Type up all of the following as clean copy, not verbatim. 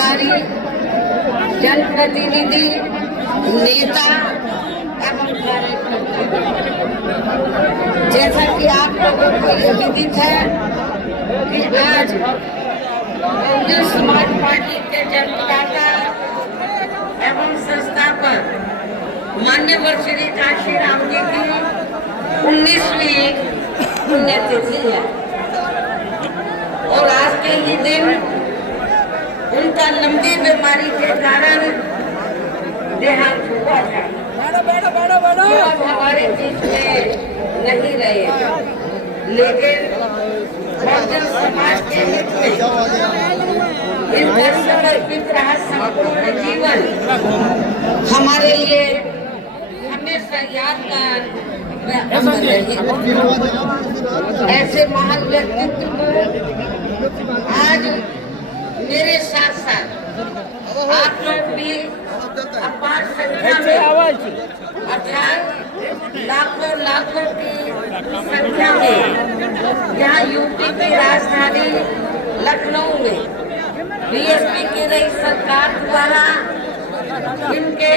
पदाधिकारी, जनप्रतिनिधि, नेता एवं कार्यकर्ता, जैसा कि आप लोगों को ये विदित है कि आज बहुजन समाज पार्टी के जन्मदाता एवं संस्थापक मान्यवर श्री काशीराम जी की 19वीं पुण्यतिथि है और आज के ही दिन उनका लंबी बीमारी के कारण देहांत हुआ था। जो अब हमारे बीच में नहीं रहे, लेकिन बहुजन समाज के हित में इनका समर्पित रहा संपूर्ण जीवन हमारे लिए हमेशा यादगार व अमर रहेगा। ऐसे महान व्यक्तित्व को आज मेरे साथ साथ आप लोग भी अपार संख्या में अर्थात लाखों की संख्या में यहाँ यूपी की राजधानी लखनऊ में बीएसपी की रही सरकार द्वारा इनके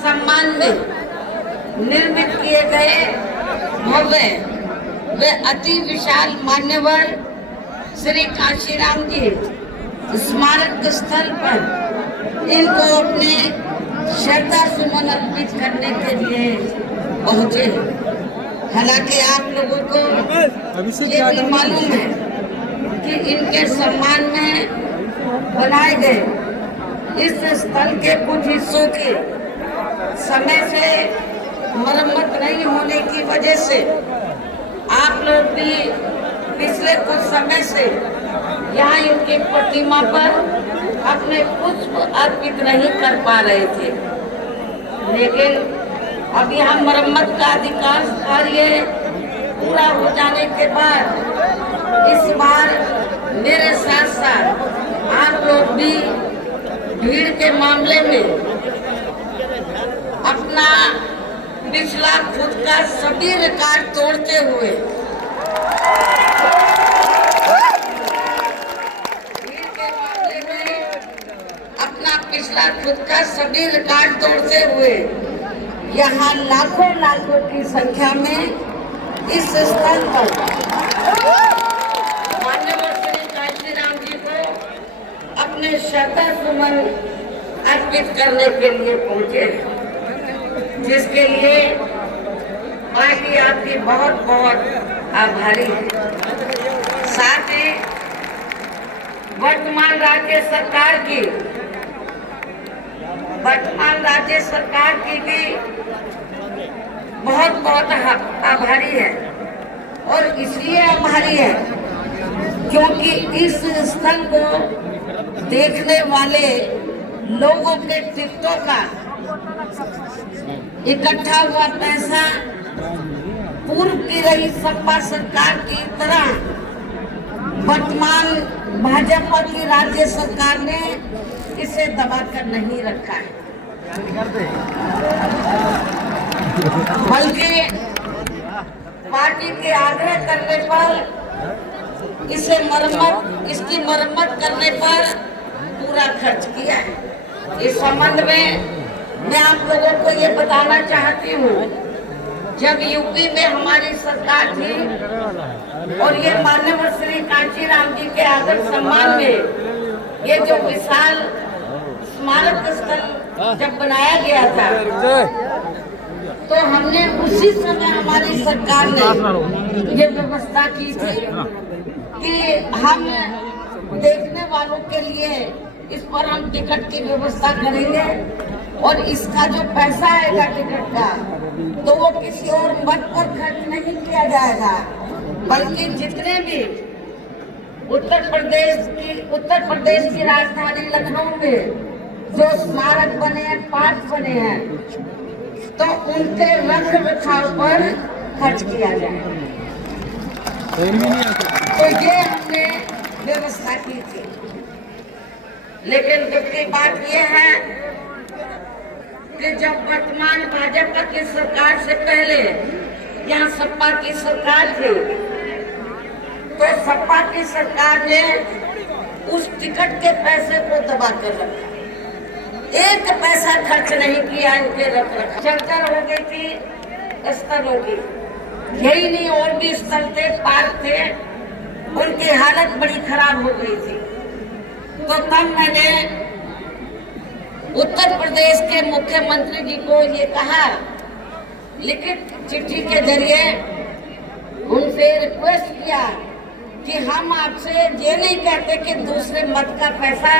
सम्मान में निर्मित किए गए भव्य वे अति विशाल मान्यवर श्री काशीराम जी स्मारक स्थल पर इनको अपने श्रद्धा सुमन अर्पित करने के लिए पहुंचे। हालांकि आप लोगों को ये भी मालूम है कि इनके सम्मान में बनाए गए इस स्थल के कुछ हिस्सों की समय से मरम्मत नहीं होने की वजह से आप लोग भी पिछले कुछ समय से यहाँ इनकी प्रतिमा पर अपने पुष्प अर्पित नहीं कर पा रहे थे, लेकिन अब यहाँ मरम्मत का अधिकांश कार्य पूरा हो जाने के बाद इस बार मेरे साथ साथ आप लोग भी भीड़ के मामले में अपना पिछला खुद का सभी रिकॉर्ड तोड़ते हुए पिछला खुद का सभी रिकॉर्ड तोड़ते हुए यहाँ लाखों की संख्या में इस स्थल पर मान्यवर श्री काशीराम जी को अपने श्रद्धा सुमन अर्पित करने के लिए पहुंचे, जिसके लिए पार्टी आपकी बहुत आभारी है। साथ ही वर्तमान राज्य सरकार की भी बहुत आभारी है और इसलिए आभारी है क्योंकि इस स्थल को देखने वाले लोगों के टिकटों का इकट्ठा हुआ पैसा पूर्व की रही सपा सरकार की तरह वर्तमान भाजपा की राज्य सरकार ने इसे दबाकर नहीं रखा है, बल्कि पार्टी के आग्रह करने पर इसकी मरम्मत करने पर पूरा खर्च किया है। इस संबंध में मैं आप लोगों को ये बताना चाहती हूँ, जब यूपी में हमारी सरकार थी और ये मान्यवर श्री काशीराम जी के आदर सम्मान में ये जो विशाल स्मारक स्थल जब बनाया गया था, तो हमने उसी समय हमारी सरकार ने ये व्यवस्था की थी कि हम देखने वालों के लिए इस पर हम टिकट की व्यवस्था करेंगे और इसका जो पैसा आएगा टिकट का तो वो किसी और मत पर खर्च नहीं किया जाएगा, बल्कि जितने भी उत्तर प्रदेश की राजधानी लखनऊ में जो स्मारक बने हैं, पार्क बने हैं, तो उनके रख रखाव पर खर्च किया जाए। तो ये हमने व्यवस्था की थी। लेकिन दूसरी बात ये है कि जब वर्तमान भाजपा की सरकार से पहले यहाँ सपा की सरकार थी, तो सपा की सरकार ने उस टिकट के पैसे को दबा कर रखा, एक पैसा खर्च नहीं किया इनके रख रखा। चर्चा हो गई थी स्थलों की, यही नहीं और भी स्थल थे, पार्क थे, उनकी हालत बड़ी खराब हो गई थी। तो तब मैंने उत्तर प्रदेश के मुख्यमंत्री जी को ये कहा, लिखित चिट्ठी के जरिए उनसे रिक्वेस्ट किया कि हम आपसे ये नहीं कहते कि दूसरे मत का पैसा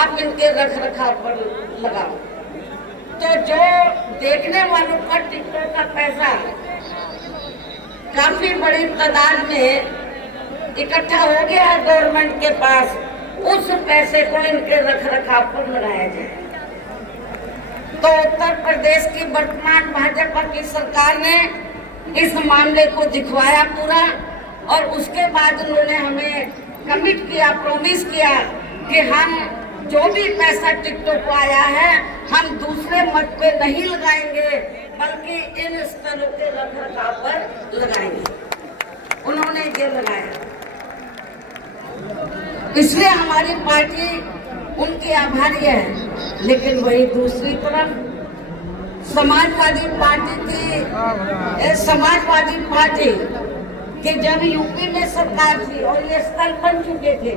आप इनके रख रखाव पर लगाओ। तो जो देखने वालों का टिकटों का पैसा काफी बड़ी तादाद में इकट्ठा हो गया है गवर्नमेंट के पास, उस पैसे को इनके रख रखाव पर लगाया जाए। तो उत्तर प्रदेश की वर्तमान भाजपा की सरकार ने इस मामले को दिखवाया पूरा, और उसके बाद उन्होंने हमें कमिट किया, प्रॉमिस किया कि हम जो भी पैसा टिकटों को आया है हम दूसरे मत पे नहीं लगाएंगे, बल्कि इन स्थलों के रख रखाव पर लगाएंगे। उन्होंने ये लगाया, इसलिए हमारी पार्टी उनकी आभारी है। लेकिन वही दूसरी तरफ समाजवादी पार्टी कि जब यूपी में सरकार थी और ये स्थल बन चुके थे,